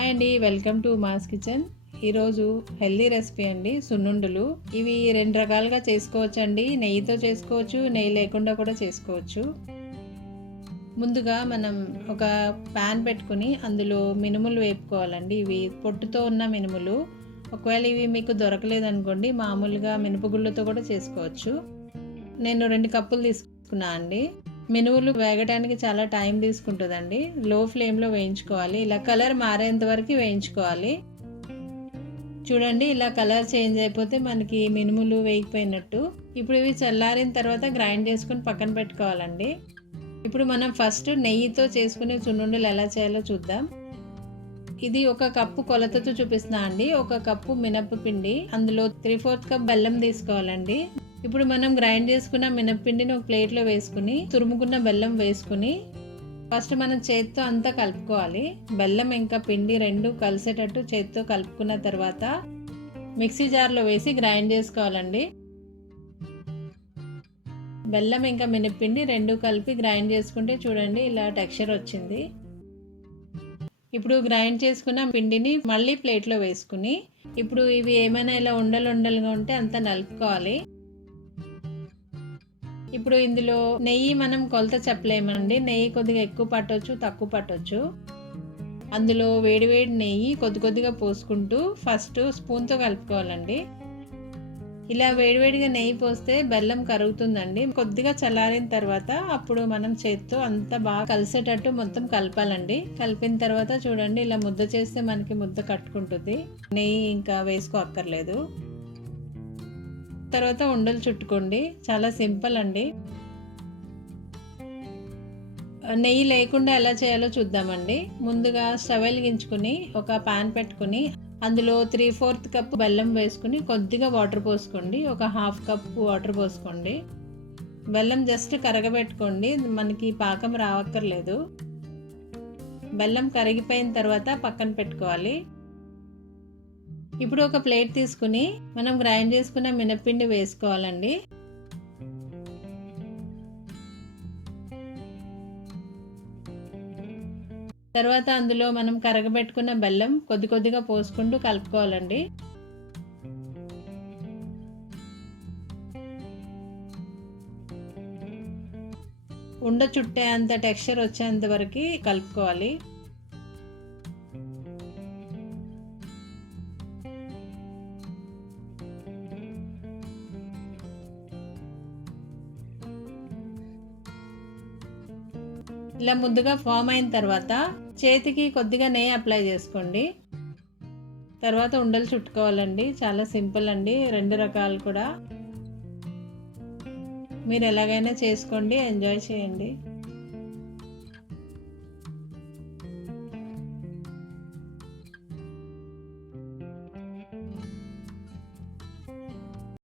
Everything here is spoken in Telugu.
హాయ్ అండి, వెల్కమ్ టు మాస్ కిచెన్. ఈరోజు హెల్దీ రెసిపీ అండి, సున్నుండలు. ఇవి 2 రకాలుగా చేసుకోవచ్చు అండి. నెయ్యితో చేసుకోవచ్చు, నెయ్యి లేకుండా కూడా చేసుకోవచ్చు. ముందుగా మనం ఒక ప్యాన్ పెట్టుకుని అందులో మినుములు వేపుకోవాలండి. ఇవి పొట్టుతో ఉన్న మినుములు. ఒకవేళ ఇవి మీకు దొరకలేదనుకోండి, మామూలుగా మినపగుళ్ళతో కూడా చేసుకోవచ్చు. నేను 2 కప్పులు తీసుకున్నా అండి. మినువులు వేగడానికి చాలా టైం తీసుకుంటుందండి. లో ఫ్లేమ్లో వేయించుకోవాలి. ఇలా కలర్ మారేంత వరకు వేయించుకోవాలి. చూడండి, ఇలా కలర్ చేంజ్ అయిపోతే మనకి మినుములు వేగిపోయినట్టు. ఇప్పుడు ఇవి చల్లారిన తర్వాత గ్రైండ్ చేసుకుని పక్కన పెట్టుకోవాలండి. ఇప్పుడు మనం ఫస్ట్ నెయ్యితో చేసుకునే సున్నుండలు ఎలా చేయాలో చూద్దాం. ఇది 1 కప్పు కొలతతో చూపిస్తున్నా అండి. 1 కప్పు మినపపిండి, అందులో 3/4 కప్ బెల్లం తీసుకోవాలండి. ఇప్పుడు మనం గ్రైండ్ చేసుకున్న మినపపిండిని ఒక ప్లేట్లో వేసుకుని తురుముకున్న బెల్లం వేసుకుని ఫస్ట్ మనం చేత్తో అంతా కలుపుకోవాలి. బెల్లం ఇంకా పిండి 2 కలిసేటట్టు చేత్తో కలుపుకున్న తర్వాత మిక్సీ జార్లో వేసి గ్రైండ్ చేసుకోవాలండి. బెల్లం ఇంకా మినపపిండి 2 కలిపి గ్రైండ్ చేసుకుంటే చూడండి ఇలా టెక్స్చర్ వచ్చింది. ఇప్పుడు గ్రైండ్ చేసుకున్న పిండిని మళ్ళీ ప్లేట్లో వేసుకుని ఇప్పుడు ఇవి ఏమైనా ఇలా ఉండలుగా ఉంటే అంతా నలుపుకోవాలి. ఇప్పుడు ఇందులో నెయ్యి మనం కొలత చెప్పలేమండి. నెయ్యి కొద్దిగా ఎక్కువ పట్టొచ్చు, తక్కువ పట్టొచ్చు. అందులో వేడివేడి నెయ్యి కొద్దిగా పోసుకుంటూ ఫస్ట్ స్పూన్తో కలుపుకోవాలండి. ఇలా వేడివేడిగా నెయ్యి పోస్తే బెల్లం కరుగుతుందండి. కొద్దిగా చల్లారిన తర్వాత అప్పుడు మనం చేత్తో అంతా బాగా కలిసేటట్టు మొత్తం కలపాలండి. కలిపిన తర్వాత చూడండి ఇలా ముద్ద చేస్తే మనకి ముద్ద కట్టుకుంటుంది. నెయ్యి ఇంకా వేసుకో అక్కర్లేదు. తర్వాత ఉండలు చుట్టుకోండి. చాలా సింపుల్ అండి. నెయ్యి లేకుండా ఎలా చేయాలో చూద్దామండి. ముందుగా స్టవ్ వెలిగించుకుని ఒక పాన్ పెట్టుకుని అందులో 3/4 కప్ బెల్లం వేసుకుని కొద్దిగా వాటర్ పోసుకోండి. ఒక 1/2 కప్ వాటర్ పోసుకోండి. బెల్లం జస్ట్ కరగబెట్టుకోండి, మనకి పాకం రావక్కర్లేదు. బెల్లం కరిగిపోయిన తర్వాత పక్కన పెట్టుకోవాలి. ఇప్పుడు ఒక ప్లేట్ తీసుకుని మనం గ్రైండ్ చేసుకున్న మినప్పిండి వేసుకోవాలండి. తర్వాత అందులో మనం కరగబెట్టుకున్న బెల్లం కొద్దిగా పోసుకుంటూ కలుపుకోవాలండి. ఉండ చుట్టే అంత టెక్స్చర్ వచ్చేంత వరకు కలుపుకోవాలి. ఇలా ముద్దుగా ఫామ్ అయిన తర్వాత చేతికి కొద్దిగా నెయ్యి అప్లై చేసుకోండి. తర్వాత ఉండలు చుట్టుకోవాలండి. చాలా సింపుల్ అండి. 2 రకాలు కూడా మీరు ఎలాగైనా చేసుకోండి, ఎంజాయ్ చేయండి.